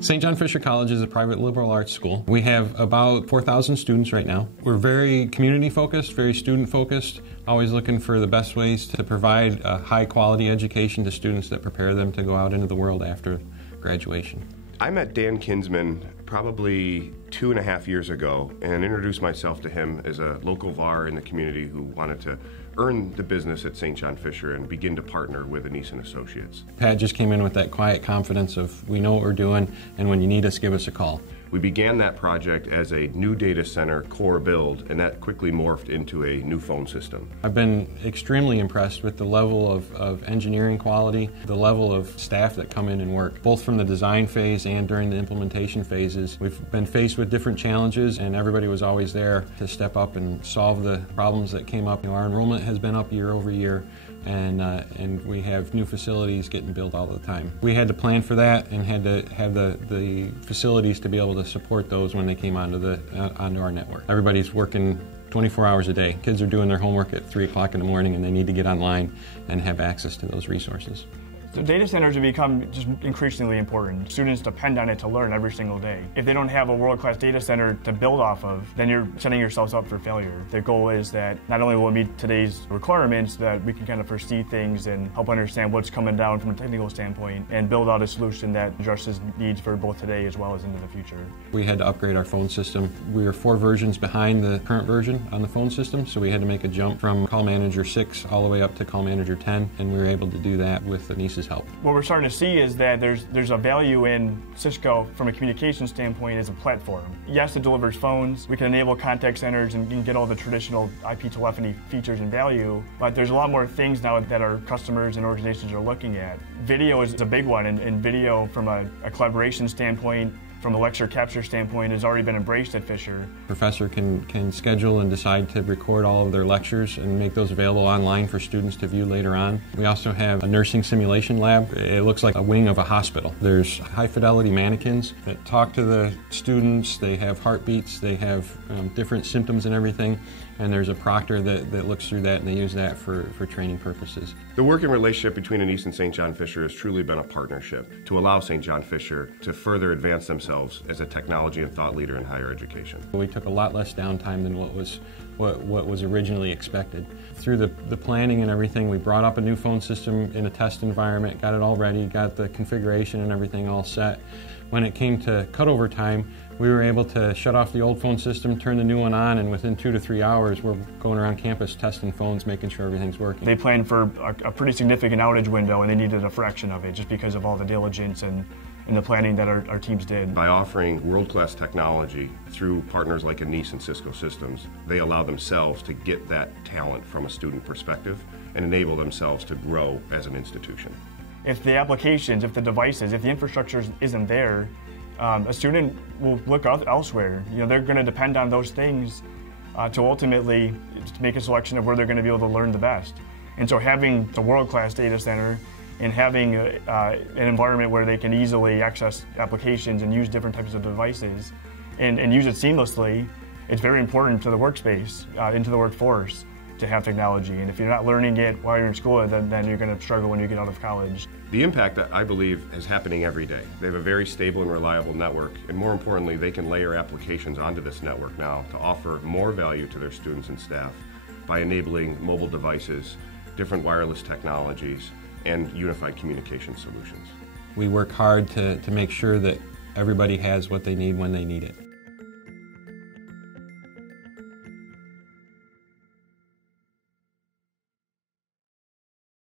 St. John Fisher College is a private liberal arts school. We have about 4,000 students right now. We're very community focused, very student focused, always looking for the best ways to provide a high quality education to students that prepare them to go out into the world after graduation. I met Dan Kinsman probably 2.5 years ago and introduced myself to him as a local VAR in the community who wanted to earn the business at St. John Fisher and begin to partner with Annese Associates. Pat just came in with that quiet confidence of, we know what we're doing, and when you need us, give us a call. We began that project as a new data center core build, and that quickly morphed into a new phone system. I've been extremely impressed with the level of engineering quality, the level of staff that come in and work, both from the design phase and during the implementation phases. We've been faced with different challenges, and everybody was always there to step up and solve the problems that came up. Our enrollment has been up year over year, and we have new facilities getting built all the time. We had to plan for that and had to have the facilities to be able to support those when they came onto our network. Everybody's working 24 hours a day. Kids are doing their homework at 3 o'clock in the morning, and they need to get online and have access to those resources. So data centers have become just increasingly important. Students depend on it to learn every single day. If they don't have a world-class data center to build off of, then you're setting yourselves up for failure. The goal is that not only will it meet today's requirements, that we can kind of foresee things and help understand what's coming down from a technical standpoint and build out a solution that addresses needs for both today as well as into the future. We had to upgrade our phone system. We were 4 versions behind the current version on the phone system, so we had to make a jump from Call Manager 6 all the way up to Call Manager 10, and we were able to do that with Annese's help. What we're starting to see is that there's a value in Cisco from a communication standpoint as a platform. Yes, it delivers phones. We can enable contact centers and get all the traditional IP telephony features and value, but there's a lot more things now that our customers and organizations are looking at. Video is a big one, and video from a collaboration standpoint, from a lecture capture standpoint, has already been embraced at Fisher. Professor can schedule and decide to record all of their lectures and make those available online for students to view later on. We also have a nursing simulation lab. It looks like a wing of a hospital. There's high fidelity mannequins that talk to the students. They have heartbeats. They have different symptoms and everything. And there's a proctor that looks through that, and they use that for training purposes. The working relationship between Annese and St. John Fisher has truly been a partnership to allow St. John Fisher to further advance themselves as a technology and thought leader in higher education. We took a lot less downtime than what was originally expected. Through the planning and everything, we brought up a new phone system in a test environment, got it all ready, got the configuration and everything all set. When it came to cutover time, we were able to shut off the old phone system, turn the new one on, and within 2 to 3 hours, we're going around campus testing phones, making sure everything's working. They planned for a pretty significant outage window, and they needed a fraction of it just because of all the diligence and the planning that our teams did. By offering world-class technology through partners like Annese and Cisco Systems, they allow themselves to get that talent from a student perspective and enable themselves to grow as an institution. If the applications, if the devices, if the infrastructure isn't there, a student will look elsewhere. They're going to depend on those things to ultimately make a selection of where they're going to be able to learn the best. And so having a world-class data center and having an environment where they can easily access applications and use different types of devices and use it seamlessly, it's very important to the workspace, into the workforce, to have technology. And if you're not learning it while you're in school, then you're going to struggle when you get out of college. The impact that I believe is happening every day. They have a very stable and reliable network, and more importantly, they can layer applications onto this network now to offer more value to their students and staff by enabling mobile devices, different wireless technologies, and unified communication solutions. We work hard to make sure that everybody has what they need when they need it.